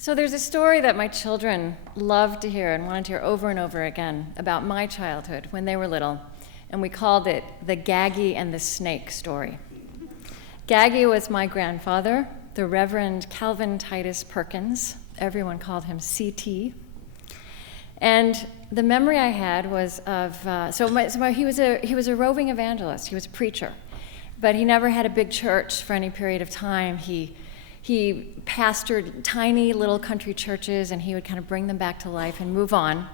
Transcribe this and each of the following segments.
So there's a story that my children loved to hear and wanted to hear over and over again about my childhood when they were little, and we called it the Gaggy and the Snake story. Gaggy was my grandfather, the Reverend Calvin Titus Perkins. Everyone called him CT. And the memory I had was of, he was a roving evangelist. He was a preacher, but he never had a big church for any period of time. He pastored tiny little country churches, and he would kind of bring them back to life and move on.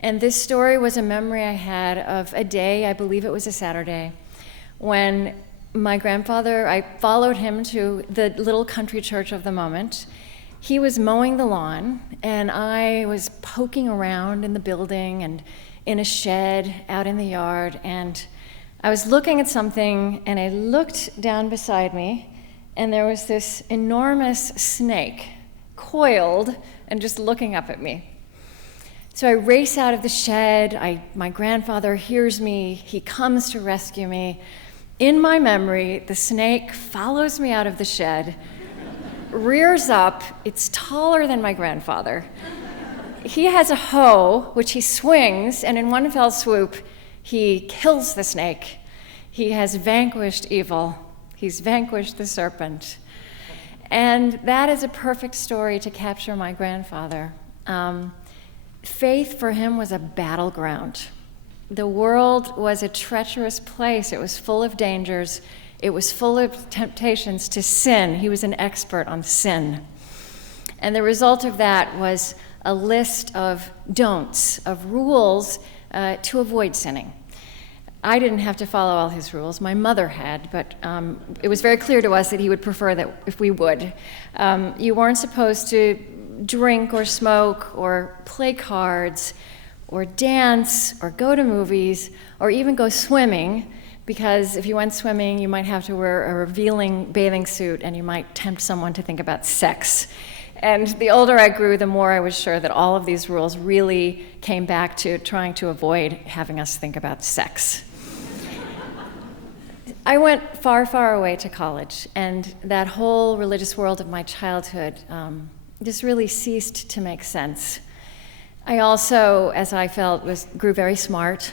And this story was a memory I had of a day, I believe it was a Saturday, when my grandfather, I followed him to the little country church of the moment. He was mowing the lawn, and I was poking around in the building and in a shed out in the yard, and I was looking at something, and I looked down beside me, and there was this enormous snake, coiled and just looking up at me. So I race out of the shed. My grandfather hears me. He comes to rescue me. In my memory, the snake follows me out of the shed, rears up. It's taller than my grandfather. He has a hoe, which he swings, and in one fell swoop, he kills the snake. He has vanquished evil. He's vanquished the serpent. And that is a perfect story to capture my grandfather. Faith for him was a battleground. The world was a treacherous place. It was full of dangers. It was full of temptations to sin. He was an expert on sin. And the result of that was a list of don'ts, of rules to avoid sinning. I didn't have to follow all his rules. My mother had, but it was very clear to us that he would prefer that if we would. You weren't supposed to drink or smoke or play cards or dance or go to movies or even go swimming, because if you went swimming, you might have to wear a revealing bathing suit and you might tempt someone to think about sex. And the older I grew, the more I was sure that all of these rules really came back to trying to avoid having us think about sex. I went far, far away to college, and that whole religious world of my childhood just really ceased to make sense. I also, as I felt, grew very smart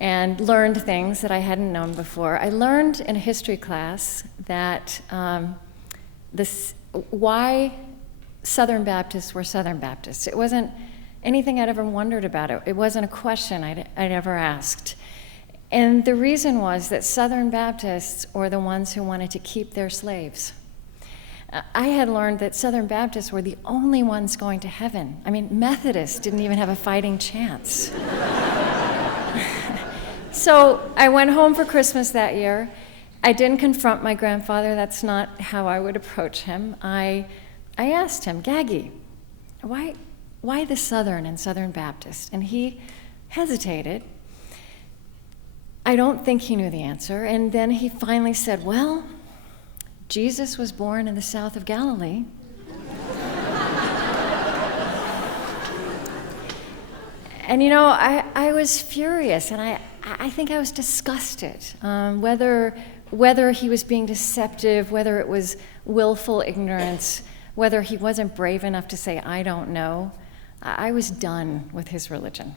and learned things that I hadn't known before. I learned in a history class that why Southern Baptists were Southern Baptists. It wasn't anything I'd ever wondered about. It wasn't a question I'd ever asked. And the reason was that Southern Baptists were the ones who wanted to keep their slaves. I had learned that Southern Baptists were the only ones going to heaven. I mean, Methodists didn't even have a fighting chance. So I went home for Christmas that year. I didn't confront my grandfather. That's not how I would approach him. I asked him, Gaggy, why the Southern and Southern Baptist? And he hesitated. I don't think he knew the answer. And then he finally said, well, Jesus was born in the south of Galilee. And you know, I was furious, and I think I was disgusted, whether he was being deceptive, whether it was willful ignorance, whether he wasn't brave enough to say, I don't know. I was done with his religion.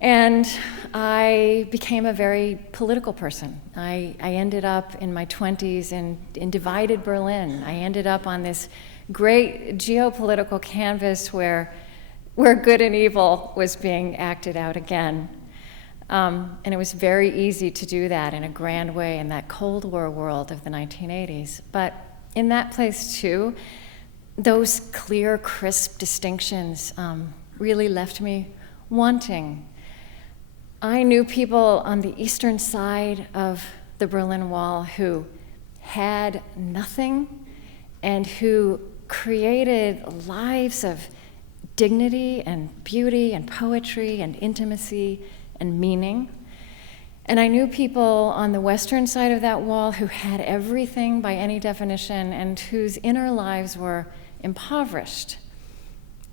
And I became a very political person. I ended up in my 20s in divided Berlin. I ended up on this great geopolitical canvas where good and evil was being acted out again. And it was very easy to do that in a grand way in that Cold War world of the 1980s. But in that place too, those clear, crisp distinctions really left me wanting. I knew people on the eastern side of the Berlin Wall who had nothing and who created lives of dignity and beauty and poetry and intimacy and meaning. And I knew people on the western side of that wall who had everything by any definition and whose inner lives were impoverished.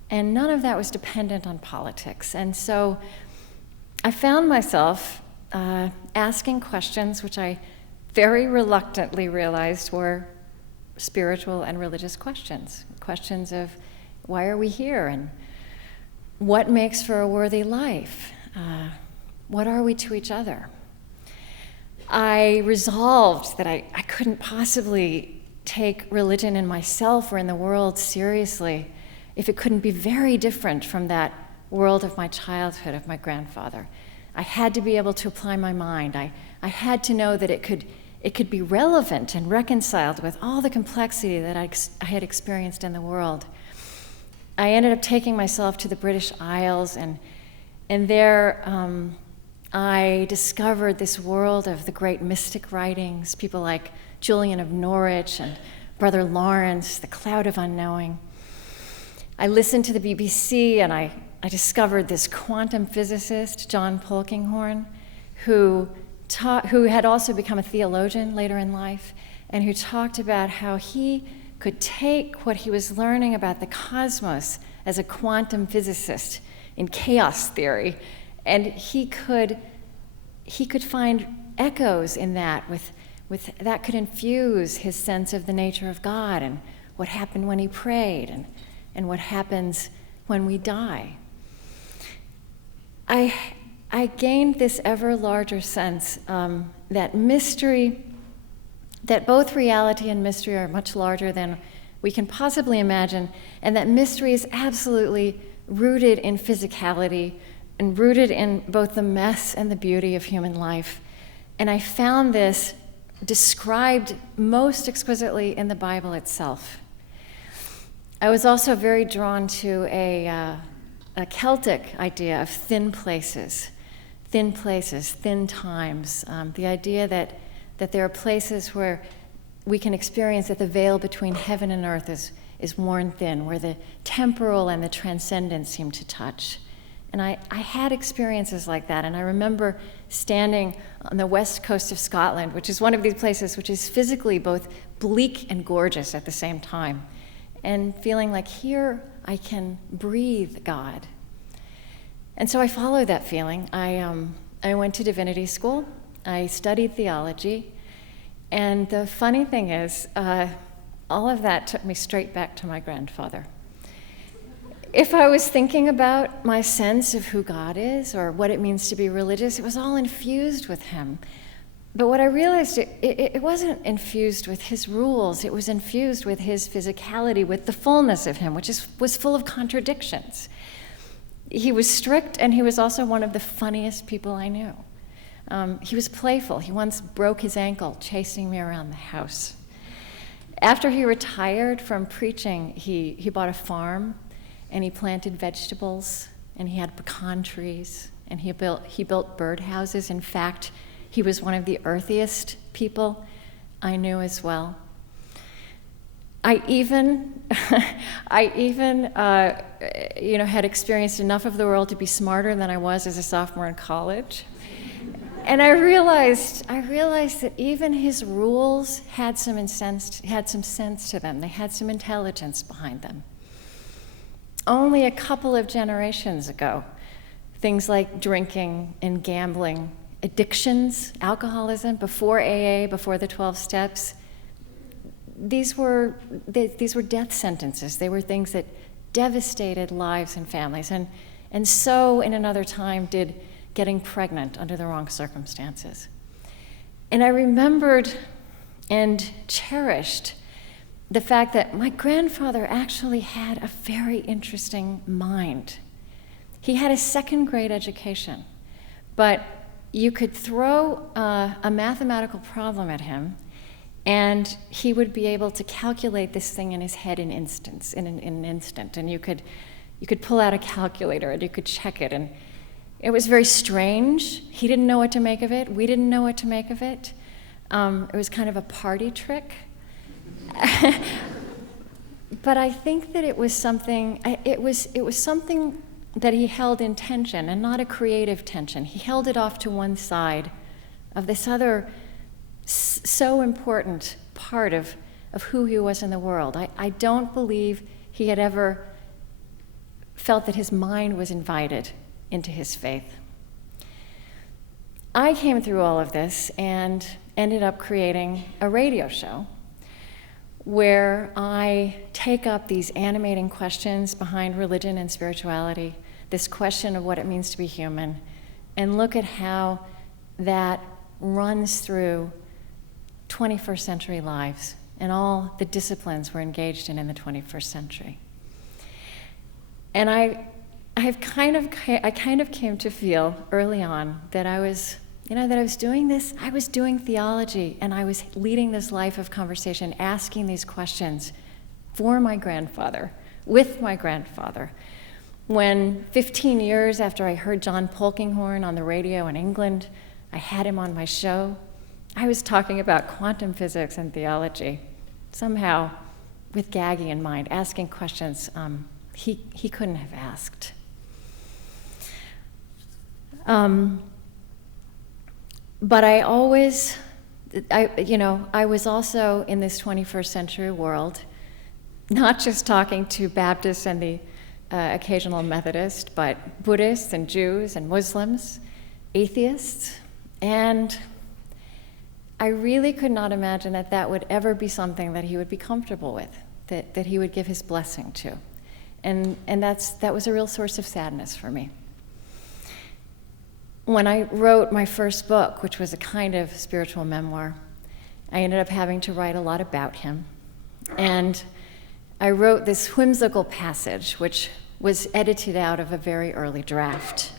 And none of that was dependent on politics. And so I found myself asking questions which I very reluctantly realized were spiritual and religious questions. Questions of why are we here, and what makes for a worthy life? What are we to each other? I resolved that I couldn't possibly take religion in myself or in the world seriously if it couldn't be very different from that world of my childhood, of my grandfather. I had to be able to apply my mind. I had to know that it could be relevant and reconciled with all the complexity that I had experienced in the world. I ended up taking myself to the British Isles, and there I discovered this world of the great mystic writings, people like Julian of Norwich and Brother Lawrence, the Cloud of Unknowing. I listened to the BBC, and I discovered this quantum physicist, John Polkinghorne, who had also become a theologian later in life, and who talked about how he could take what he was learning about the cosmos as a quantum physicist in chaos theory, and he could find echoes in that with that could infuse his sense of the nature of God and what happened when he prayed and what happens when we die. I gained this ever larger sense that mystery, that both reality and mystery are much larger than we can possibly imagine, and that mystery is absolutely rooted in physicality and rooted in both the mess and the beauty of human life. And I found this described most exquisitely in the Bible itself. I was also very drawn to a Celtic idea of thin places, thin times, the idea that there are places where we can experience that the veil between heaven and earth is worn thin, where the temporal and the transcendent seem to touch. And I had experiences like that, and I remember standing on the west coast of Scotland, which is one of these places which is physically both bleak and gorgeous at the same time, and feeling like here I can breathe God. And so I followed that feeling. I went to divinity school. I studied theology. And the funny thing is, all of that took me straight back to my grandfather. If I was thinking about my sense of who God is or what it means to be religious, it was all infused with him. But what I realized, it wasn't infused with his rules. It was infused with his physicality, with the fullness of him, which was full of contradictions. He was strict, and he was also one of the funniest people I knew. He was playful. He once broke his ankle chasing me around the house. After he retired from preaching, he bought a farm, and he planted vegetables, and he had pecan trees, and he built birdhouses. In fact, he was one of the earthiest people I knew as well. I even had experienced enough of the world to be smarter than I was as a sophomore in college. And I realized that even his rules had some sense to them. They had some intelligence behind them. Only a couple of generations ago, things like drinking and gambling, addictions, alcoholism, before AA, before the 12 steps, these were death sentences. They were things that devastated lives and families. And so, in another time, did getting pregnant under the wrong circumstances. And I remembered and cherished the fact that my grandfather actually had a very interesting mind. He had a second-grade education, but you could throw a mathematical problem at him, and he would be able to calculate this thing in his head in an instant. And you could pull out a calculator and you could check it. And it was very strange. He didn't know what to make of it. We didn't know what to make of it. It was kind of a party trick. But I think that it was something. It was something that he held in tension, and not a creative tension. He held it off to one side of this other so important part of who he was in the world. I don't believe he had ever felt that his mind was invited into his faith. I came through all of this and ended up creating a radio show where I take up these animating questions behind religion and spirituality, this question of what it means to be human, and look at how that runs through 21st century lives and all the disciplines we're engaged in the 21st century. And I kind of came to feel early on that I was doing this. I was doing theology, and I was leading this life of conversation, asking these questions for my grandfather, with my grandfather. When 15 years after I heard John Polkinghorne on the radio in England, I had him on my show, I was talking about quantum physics and theology, somehow with Gaggy in mind, asking questions he couldn't have asked. But I was also in this 21st century world, not just talking to Baptists and the occasional Methodist, but Buddhists and Jews and Muslims, atheists, and I really could not imagine that that would ever be something that he would be comfortable with, that he would give his blessing to. And that was a real source of sadness for me. When I wrote my first book, which was a kind of spiritual memoir, I ended up having to write a lot about him. And I wrote this whimsical passage, which was edited out of a very early draft,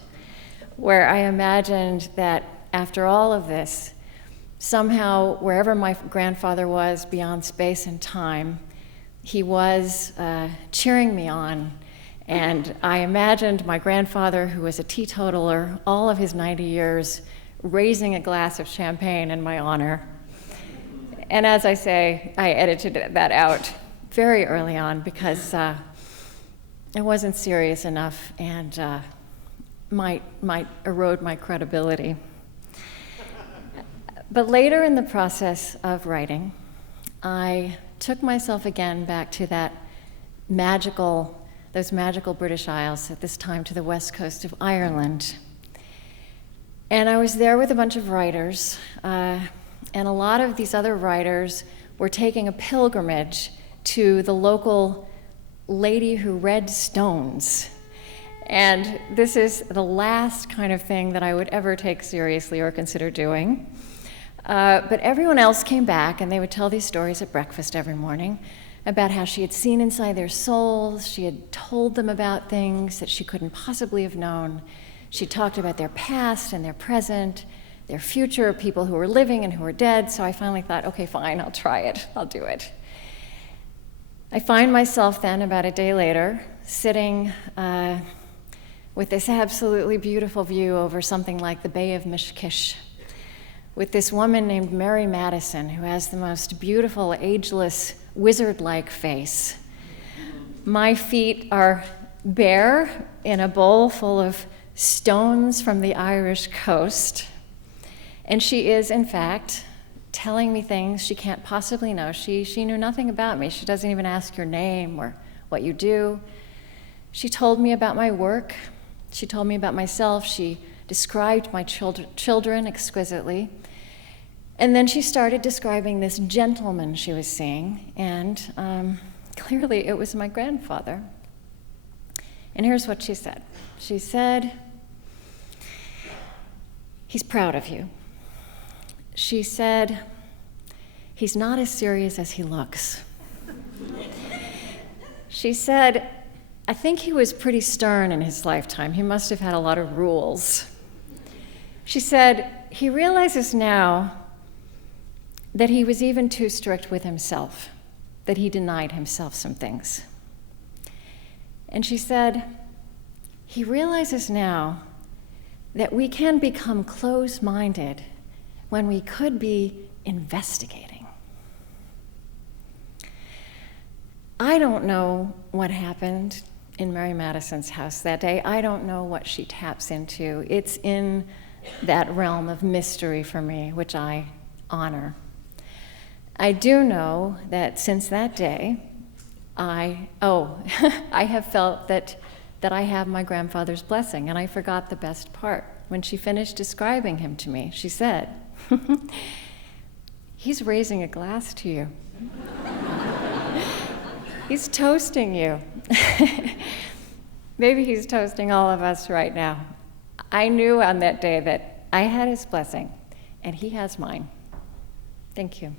where I imagined that after all of this, somehow, wherever my grandfather was beyond space and time, he was cheering me on. And I imagined my grandfather, who was a teetotaler all of his 90 years, raising a glass of champagne in my honor. And as I say, I edited that out very early on because it wasn't serious enough and might erode my credibility. But later in the process of writing, I took myself again back to those magical British Isles, at this time to the west coast of Ireland. And I was there with a bunch of writers, and a lot of these other writers were taking a pilgrimage to the local lady who read stones. And this is the last kind of thing that I would ever take seriously or consider doing. But everyone else came back, and they would tell these stories at breakfast every morning about how she had seen inside their souls. She had told them about things that she couldn't possibly have known. She talked about their past and their present, their future, people who were living and who were dead. So I finally thought, okay, fine, I'll try it. I'll do it. I find myself then, about a day later, sitting with this absolutely beautiful view over something like the Bay of Mishkish, with this woman named Mary Madison, who has the most beautiful, ageless, wizard-like face. My feet are bare in a bowl full of stones from the Irish coast. And she is, in fact, telling me things she can't possibly know. She knew nothing about me. She doesn't even ask your name or what you do. She told me about my work. She told me about myself. She described my children exquisitely. And then she started describing this gentleman she was seeing, and clearly it was my grandfather. And here's what she said. She said, "He's proud of you." She said, "He's not as serious as he looks." She said, "I think he was pretty stern in his lifetime. He must have had a lot of rules." She said, "He realizes now that he was even too strict with himself, that he denied himself some things." And she said, "He realizes now that we can become closed-minded when we could be investigating." I don't know what happened in Mary Madison's house that day. I don't know what she taps into. It's in that realm of mystery for me, which I honor. I do know that since that day, I have felt that I have my grandfather's blessing, and I forgot the best part. When she finished describing him to me, she said, "He's raising a glass to you." He's toasting you. Maybe he's toasting all of us right now. I knew on that day that I had his blessing, and he has mine. Thank you.